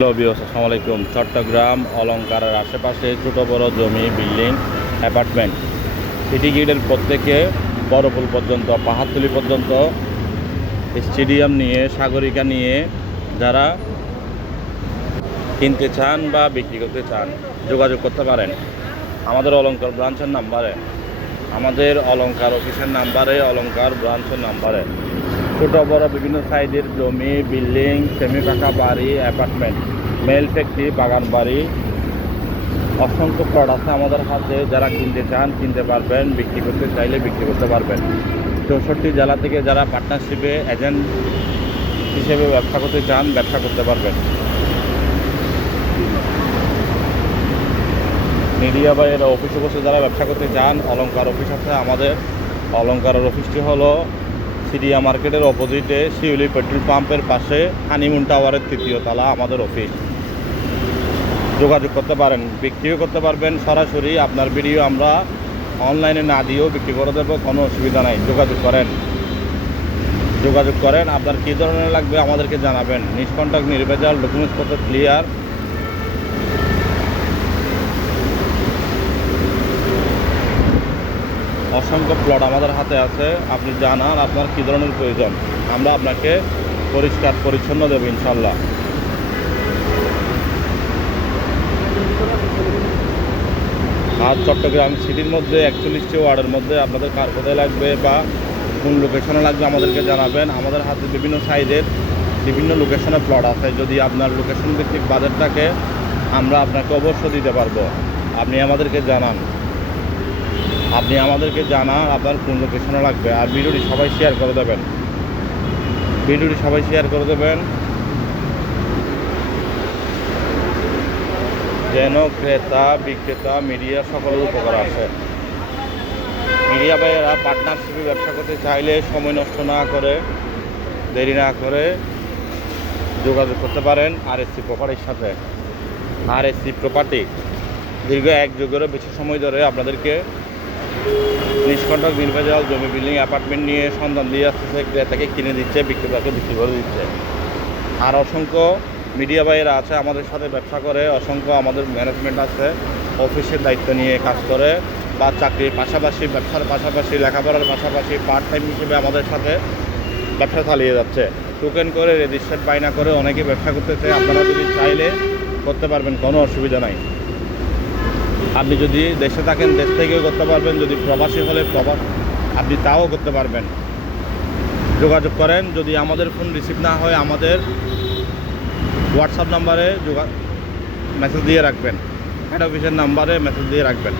আসসালামু আলাইকুম। চট্টগ্রাম অলঙ্কারের আশেপাশে ছোট বড় জমি, বিল্ডিং, অ্যাপার্টমেন্ট। সিটি গেটের প্রত্যেকে বড়পুল পর্যন্ত, পাহাড়তলি পর্যন্ত স্টেডিয়াম নিয়ে, সাগরিকা নিয়ে যারা কিনতে চান বা বিক্রি করতে চান, যোগাযোগ করতে পারেন। আমাদের অলঙ্কার ব্রাঞ্চের নাম্বারে। আমাদের অলঙ্কার অফিসের নাম্বারে অলঙ্কার ব্রাঞ্চের নাম্বারে। ছোট, বড় বিভিন্ন সাইজের জমি, বিল্ডিং সেমি পাকা বাড়ি, অ্যাপার্টমেন্ট, মেল ফ্যাক্টরি, বাগান বাড়ি। অসংখ্য প্লট আছে আমাদের হাতে। যারা কিনতে চান, কিনতে পারবেন, বিক্রি করতে চাইলে বিক্রি করতে পারবেন। চৌষট্টি জেলা থেকে যারা পার্টনারশিপে এজেন্ট হিসেবে ব্যবসা করতে চান, ব্যবসা করতে পারবেন। মিডিয়া বা এরা অফিসে বসে যারা ব্যবসা করতে চান অলঙ্কার অফিস আছে আমাদের। অলঙ্কারের অফিসটি হলো সিডিয়া মার্কেটের অপোজিটে শিউলি পেট্রোল পাম্পের পাশে হানিমুন টাওয়ারের তৃতীয় তলা আমাদের অফিস। যোগাযোগ করতে পারেন, বিক্রিও করতে পারবেন। সরাসরি আপনার ভিডিও আমরা অনলাইনে না দিয়েও বিক্রি করে দেবো, কোনো অসুবিধা নাই। যোগাযোগ করেন। যোগাযোগ করেন, আপনার কী ধরনের লাগবে আমাদেরকে জানাবেন। নিষ্কণ্টক নির্ভেজাল ডকুমেন্টসপত্র ক্লিয়ার অসংখ্য প্লট আমাদের হাতে আছে। আপনি জানান আপনার কী ধরনের প্রয়োজন। আমরা আপনাকে পরিষ্কার পরিচ্ছন্ন দেবো ইনশাল্লাহ আর চট্টগ্রাম সিটির মধ্যে একচল্লিশটি ওয়ার্ডের মধ্যে আপনাদের কার কোথায় লাগবে বা কোন লোকেশনে লাগবে আমাদেরকে জানাবেন। আমাদের হাতে বিভিন্ন সাইজের বিভিন্ন লোকেশনে প্লট আছে। যদি আপনার লোকেশন ভিত্তিক বাজেট থাকে, আমরা আপনাকে অবশ্য দিতে পারব। আপনি আমাদেরকে জানান। আপনি আমাদেরকে জানান আপনার কোন লোকেশনে লাগবে। আর ভিডিওটি সবাই শেয়ার করে দেবেন। ভিডিওটি সবাই শেয়ার করে দেবেন। যেন ক্রেতা, বিক্রেতা, মিডিয়া সকলের উপকার আসে। মিডিয়া ভাইয়েরা পার্টনারশিপে ব্যবসা করতে চাইলে সময় নষ্ট না করে, দেরি না করে যোগাযোগ করতে পারেন আর এসসি প্রপার্টির সাথে। আর এসসি প্রপার্টি দীর্ঘ এক যুগেরও বেশি সময় ধরে আপনাদেরকে নিষ্কণ্টক নির্ভেজাল জমি বিল্ডিং অ্যাপার্টমেন্ট নিয়ে সন্ধান দিয়ে আসতেছে ক্রেতাকে কিনে দিচ্ছে, বিক্রেতাকে বিক্রি করে দিচ্ছে। আর অসংখ্য মিডিয়া ভাইয়েরা আছে আমাদের সাথে ব্যবসা করে, অসংখ্য আমাদের ম্যানেজমেন্ট আছে, অফিসের দায়িত্ব নিয়ে কাজ করে, বা চাকরির পাশাপাশি, ব্যবসার পাশাপাশি, লেখাপড়ার পাশাপাশি পার্ট টাইম হিসেবে আমাদের সাথে ব্যবসা চালিয়ে যাচ্ছে। টোকেন করে রেজিস্টার্ড বাইনা করে অনেকে ব্যবসা করতেছে, আপনারা যদি চাইলে করতে পারবেন, কোনো অসুবিধা নাই। আপনি যদি দেশে থাকেন, দেশ থেকেও করতে পারবেন। যদি প্রবাসী হলে প্রবাস আপনি তাও করতে পারবেন। যোগাযোগ করেন। যদি আমাদের ফোন রিসিভ না হয়, আমাদের হোয়াটসঅ্যাপ নাম্বারে যোগা মেসেজ দিয়ে রাখবেন। হেড অফিসের নাম্বারে মেসেজ দিয়ে রাখবেন।